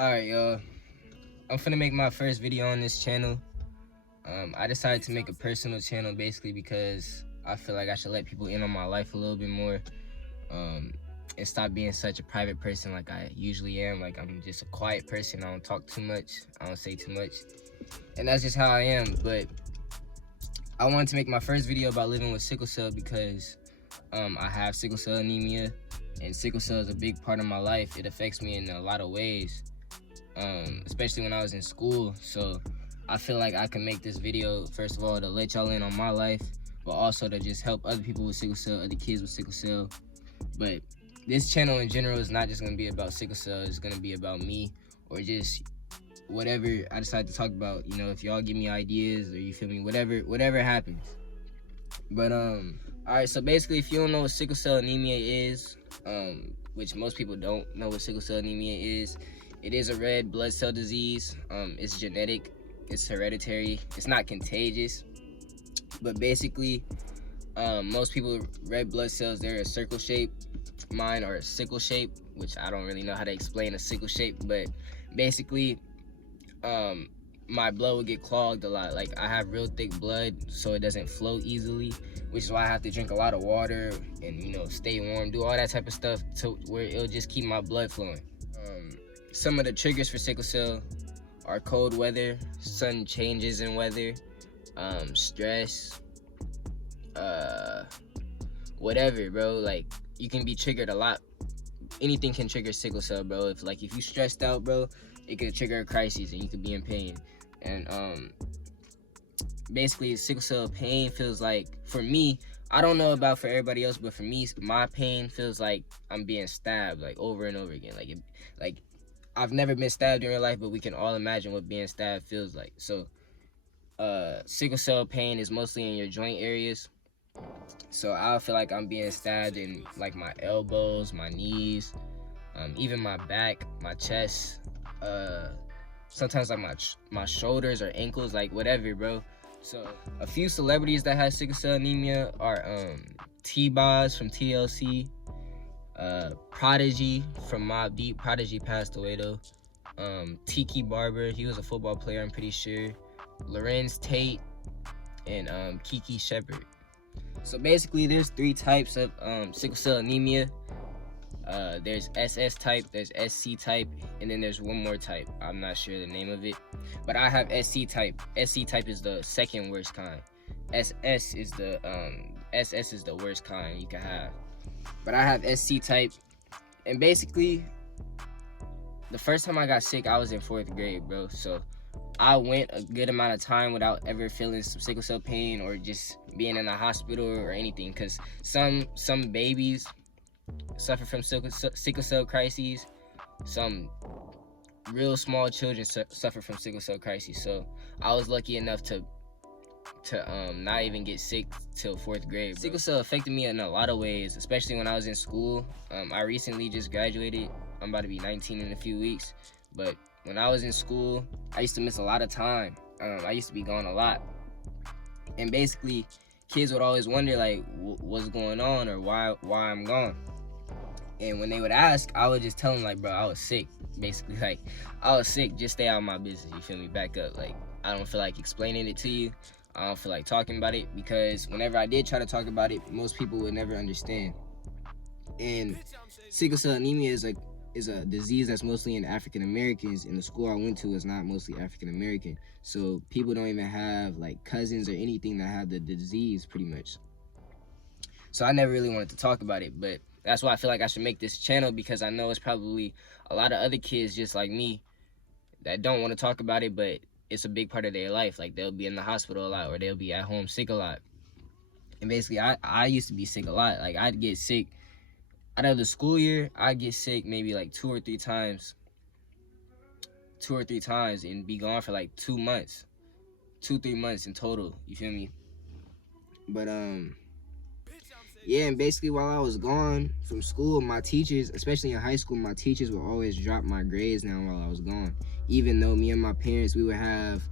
Alright, y'all. I'm finna make my first video on this channel. I decided to make a personal channel basically because I feel like I should let people in on my life a little bit more. And stop being such a private person like I usually am. Like, I'm just a quiet person. I don't talk too much. I don't say too much. And that's just how I am. But I wanted to make my first video about living with sickle cell because I have sickle cell anemia. And sickle cell is a big part of my life. It affects me in a lot of ways. Especially when I was in school. So I feel like I can make this video, first of all, to let y'all in on my life, but also to just help other people with sickle cell, other kids with sickle cell. But this channel in general is not just going to be about sickle cell. It's going to be about me, or just whatever I decide to talk about. You know, if y'all give me ideas, or you feel me, whatever happens. But all right, so basically, if you don't know what sickle cell anemia is, which most people don't know what sickle cell anemia is, it is a red blood cell disease. It's genetic, it's hereditary, it's not contagious. But basically, most people, red blood cells, they're a circle shape. Mine are a sickle shape, which I don't really know how to explain a sickle shape, but basically, my blood will get clogged a lot. Like, I have real thick blood, so it doesn't flow easily, which is why I have to drink a lot of water and, you know, stay warm, do all that type of stuff to where it'll just keep my blood flowing. Some of the triggers for sickle cell are cold weather, sudden changes in weather, stress, whatever, bro. Like, you can be triggered a lot. Anything can trigger sickle cell, bro. If you stressed out, bro, it could trigger a crisis and you could be in pain. And basically, sickle cell pain feels like, for me, I don't know about for everybody else, but for me, my pain feels like I'm being stabbed, like, over and over again. Like I've never been stabbed in real life, but we can all imagine what being stabbed feels like. So sickle cell pain is mostly in your joint areas. So I feel like I'm being stabbed in, like, my elbows, my knees, even my back, my chest, sometimes like my shoulders or ankles, like whatever, bro. So a few celebrities that have sickle cell anemia are T-Boz from TLC, Prodigy from Mobb Deep. Prodigy passed away though. Tiki Barber, he was a football player, I'm pretty sure. Lorenz Tate, and Kiki Shepard. So basically, there's 3 types of sickle cell anemia. There's SS type, there's SC type, and then there's one more type. I'm not sure the name of it, but I have SC type. SC type is the second worst kind. SS is the worst kind you can have. But I have SC type, and basically, the first time I got sick, I was in 4th grade, bro. So I went a good amount of time without ever feeling some sickle cell pain or just being in the hospital or anything, because some babies suffer from sickle cell crises. Some real small children suffer from sickle cell crises. So I was lucky enough to not even get sick till 4th grade, bro. Sickle cell affected me in a lot of ways, especially when I was in school. I recently just graduated. I'm about to be 19 in a few weeks, but when I was in school, I used to miss a lot of time. I used to be gone a lot, and basically, kids would always wonder, like, what's going on, or why I'm gone. And when they would ask, I would just tell them, like, bro, I was sick. Basically, like, I was sick, just stay out of my business, you feel me? Back up. Like, I don't feel like explaining it to you. I don't feel like talking about it, because whenever I did try to talk about it, most people would never understand. And sickle cell anemia is a disease that's mostly in African Americans, and the school I went to is not mostly African American. So people don't even have, like, cousins or anything that have the disease, pretty much. So I never really wanted to talk about it, but that's why I feel like I should make this channel, because I know it's probably a lot of other kids just like me that don't want to talk about it, but it's a big part of their life. Like, they'll be in the hospital a lot, or they'll be at home sick a lot. And basically, I used to be sick a lot. Like, I'd get sick out of the school year. I'd get sick maybe like 2 or 3 times, and be gone for like 2 months, 2-3 months in total, you feel me? But yeah, and basically, while I was gone from school, my teachers, especially in high school, my teachers would always drop my grades down while I was gone. Even though me and my parents, we would have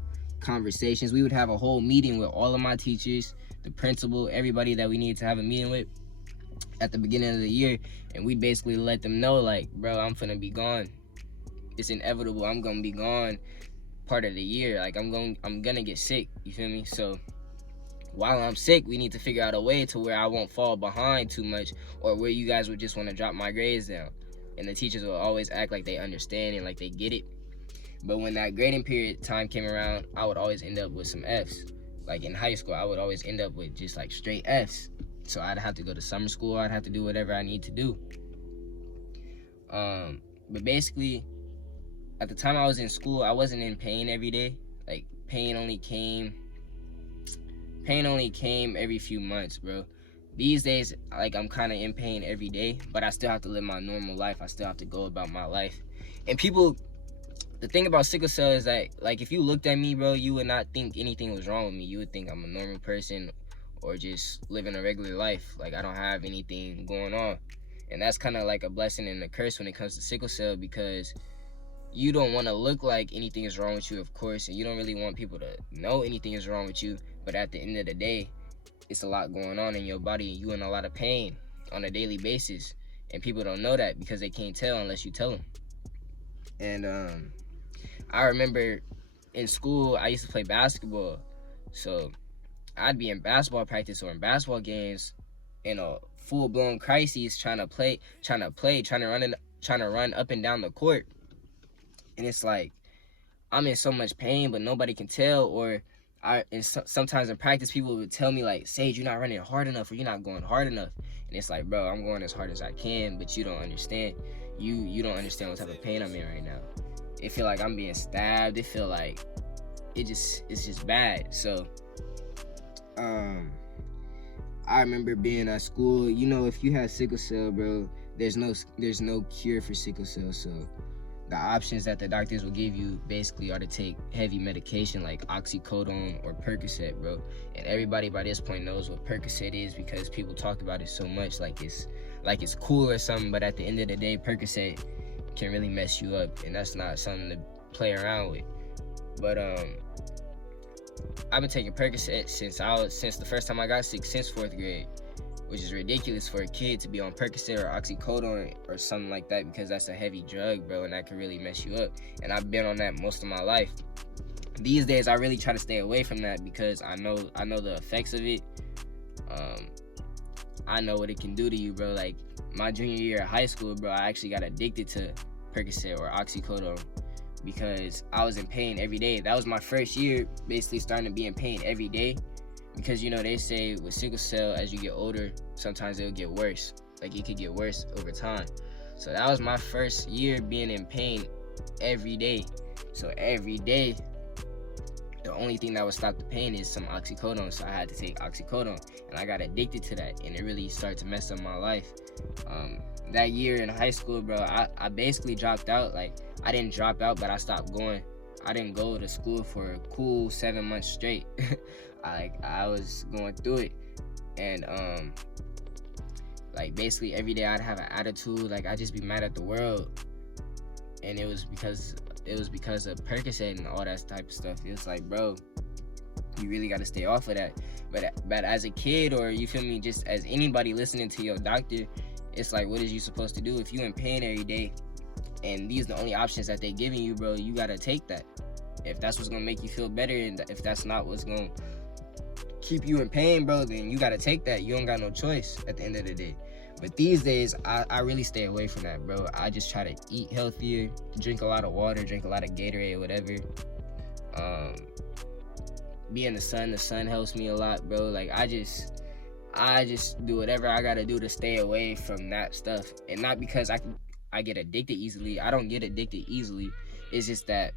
conversations. We would have a whole meeting with all of my teachers, the principal, everybody that we needed to have a meeting with at the beginning of the year, and we'd basically let them know, like, bro, I'm finna be gone. it's inevitable. I'm gonna be gone part of the year. Like I'm gonna get sick. You feel me? So while I'm sick, we need to figure out a way to where I won't fall behind too much, or where you guys would just want to drop my grades down. And the teachers will always act like they understand and like they get it. But when that grading period time came around, I would always end up with some F's. Like in high school, I would always end up with just like straight F's. So I'd have to go to summer school. I'd have to do whatever I need to do. But basically, at the time I was in school, I wasn't in pain every day. Like pain only came every few months, bro. These days, like I'm kind of in pain every day, but I still have to live my normal life. I still have to go about my life. And people, the thing about sickle cell is that, like, if you looked at me, bro, you would not think anything was wrong with me. You would think I'm a normal person or just living a regular life. Like, I don't have anything going on. And that's kind of like a blessing and a curse when it comes to sickle cell, because you don't want to look like anything is wrong with you, of course, and you don't really want people to know anything is wrong with you. But at the end of the day, it's a lot going on in your body, and you in a lot of pain on a daily basis. And people don't know that because they can't tell unless you tell them. And I remember in school, I used to play basketball. So I'd be in basketball practice or in basketball games in a full-blown crisis, trying to run up and down the court. And it's like, I'm in so much pain, but nobody can tell. Or sometimes in practice, people would tell me like, Sage, you're not running hard enough, or you're not going hard enough. And it's like, bro, I'm going as hard as I can, but you don't understand. You don't understand what type of pain I'm in right now. It feel like I'm being stabbed. It feel like it's just bad. So I remember being at school. You know, if you have sickle cell, bro, there's no cure for sickle cell. So the options that the doctors will give you basically are to take heavy medication like oxycodone or Percocet, bro. And everybody by this point knows what Percocet is, because people talk about it so much like it's cool or something. But at the end of the day, Percocet can really mess you up, and that's not something to play around with. But I've been taking Percocet since the first time I got sick, since 4th grade. Which is ridiculous for a kid to be on Percocet or oxycodone or something like that, because that's a heavy drug, bro, and that can really mess you up. And I've been on that most of my life. These days, I really try to stay away from that because I know the effects of it. I know what it can do to you, bro. Like, my junior year of high school, bro, I actually got addicted to Percocet or oxycodone because I was in pain every day. That was my first year, basically starting to be in pain every day. Because, you know, they say with sickle cell, as you get older, sometimes it'll get worse. Like, it could get worse over time. So that was my first year being in pain every day. So every day, the only thing that would stop the pain is some oxycodone. So I had to take oxycodone, and I got addicted to that, and it really started to mess up my life. That year in high school, bro, I basically dropped out. Like, I didn't drop out, but I stopped going. I didn't go to school for a cool 7 months straight. I was going through it, and like basically every day I'd have an attitude. Like, I'd just be mad at the world, and it was because of Percocet and all that type of stuff. It's like, bro, you really got to stay off of that. But as a kid, or you feel me, just as anybody listening to your doctor, it's like, what is you supposed to do if you in pain every day, and these are the only options that they giving you, bro? You gotta take that. If that's what's gonna make you feel better, and if that's not what's gonna keep you in pain, bro, then you gotta take that. You don't got no choice at the end of the day. But these days, I really stay away from that, bro. I just try to eat healthier, drink a lot of water, drink a lot of Gatorade, whatever. Be in the sun. The sun helps me a lot, bro. Like, I just do whatever I gotta do to stay away from that stuff. And not because I get addicted easily. I don't get addicted easily. It's just that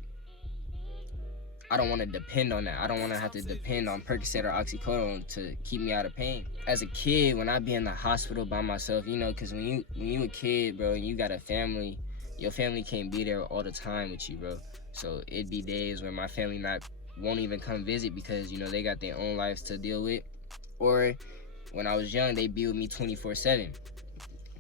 I don't want to depend on that. I don't want to have to depend on Percocet or oxycodone to keep me out of pain. As a kid, when I be in the hospital by myself, you know, because when you a kid, bro, and you got a family, your family can't be there all the time with you, bro. So it'd be days where my family won't even come visit because, you know, they got their own lives to deal with. Or when I was young, they'd be with me 24/7.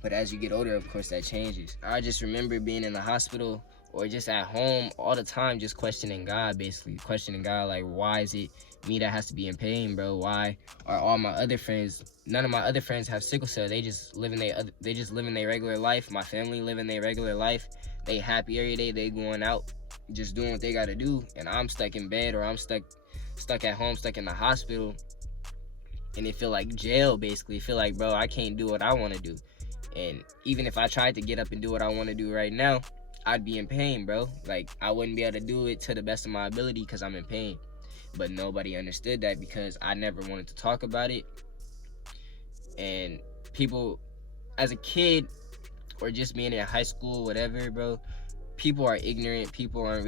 But as you get older, of course, that changes. I just remember being in the hospital or just at home all the time, just questioning God, basically. Questioning God, like, why is it me that has to be in pain, bro? Why are all my other friends, none of my other friends have sickle cell? They just living their regular life. My family living their regular life. They happy every day, they going out, just doing what they gotta do, and I'm stuck in bed, or I'm stuck at home, stuck in the hospital, and it feel like jail basically. It feel like, bro, I can't do what I want to do. And even if I tried to get up and do what I want to do right now, I'd be in pain, bro. Like, I wouldn't be able to do it to the best of my ability because I'm in pain. But nobody understood that because I never wanted to talk about it. And people, as a kid, or just being in high school, whatever, bro, people are ignorant. People are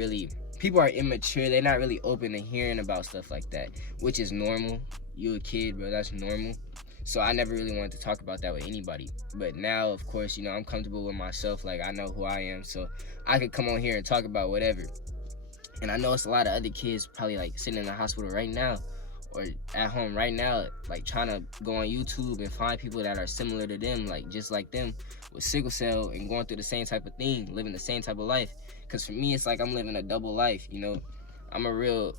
immature. They're not really open to hearing about stuff like that, which is normal. You a kid, bro, that's normal. So I never really wanted to talk about that with anybody. But now, of course, I'm comfortable with myself. Like, I know who I am, so I could come on here and talk about whatever. And I know it's a lot of other kids probably like sitting in the hospital right now, or at home right now, like trying to go on YouTube and find people that are similar to them, like just like them, with sickle cell and going through the same type of thing, living the same type of life. Because for me, it's like I'm living a double life. I'm a real,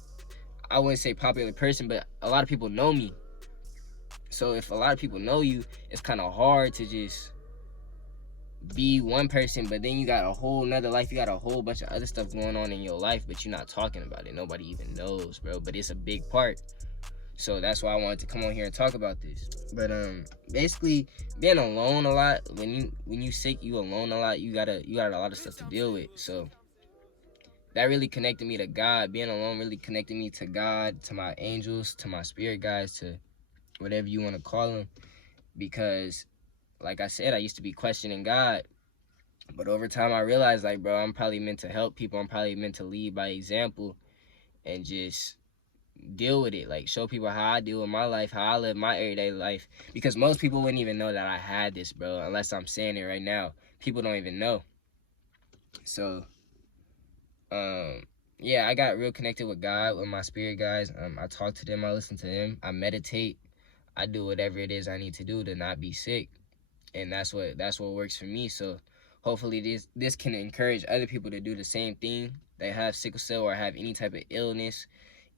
I wouldn't say popular person, but a lot of people know me. So if a lot of people know you, it's kind of hard to just be one person, but then you got a whole nother life. You got a whole bunch of other stuff going on in your life, but you're not talking about it. Nobody even knows, bro. But it's a big part. So that's why I wanted to come on here and talk about this. But basically, being alone a lot, when you sick, you alone a lot. You got a lot of stuff to deal with. So that really connected me to God. Being alone really connected me to God, to my angels, to my spirit guides, to whatever you want to call them. Because, like I said, I used to be questioning God. But over time, I realized, like, bro, I'm probably meant to help people. I'm probably meant to lead by example and just deal with it. Like, show people how I deal with my life, how I live my everyday life. Because most people wouldn't even know that I had this, bro, unless I'm saying it right now. People don't even know. So, yeah, I got real connected with God, with my spirit guys. I talk to them, I listen to them, I meditate, I do whatever it is I need to do to not be sick. And that's what works for me. So hopefully this can encourage other people to do the same thing. They have sickle cell or have any type of illness,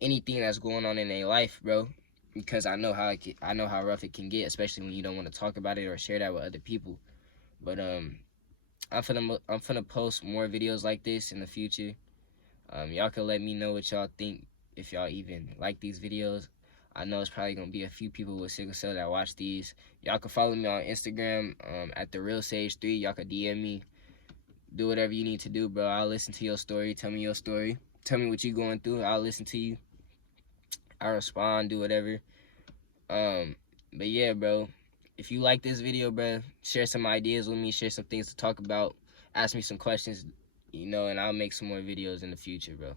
anything that's going on in their life, bro. Because I know how rough it can get, especially when you don't want to talk about it or share that with other people. But I'm finna post more videos like this in the future. Y'all can let me know what y'all think, if y'all even like these videos. I know it's probably gonna be a few people with sickle cell that watch these. Y'all can follow me on Instagram at TheRealSage3. Y'all can DM me. Do whatever you need to do, bro. I'll listen to your story. Tell me your story. Tell me what you going through. I'll listen to you. I'll respond. Do whatever. But yeah, bro. If you like this video, bro, share some ideas with me. Share some things to talk about. Ask me some questions, and I'll make some more videos in the future, bro.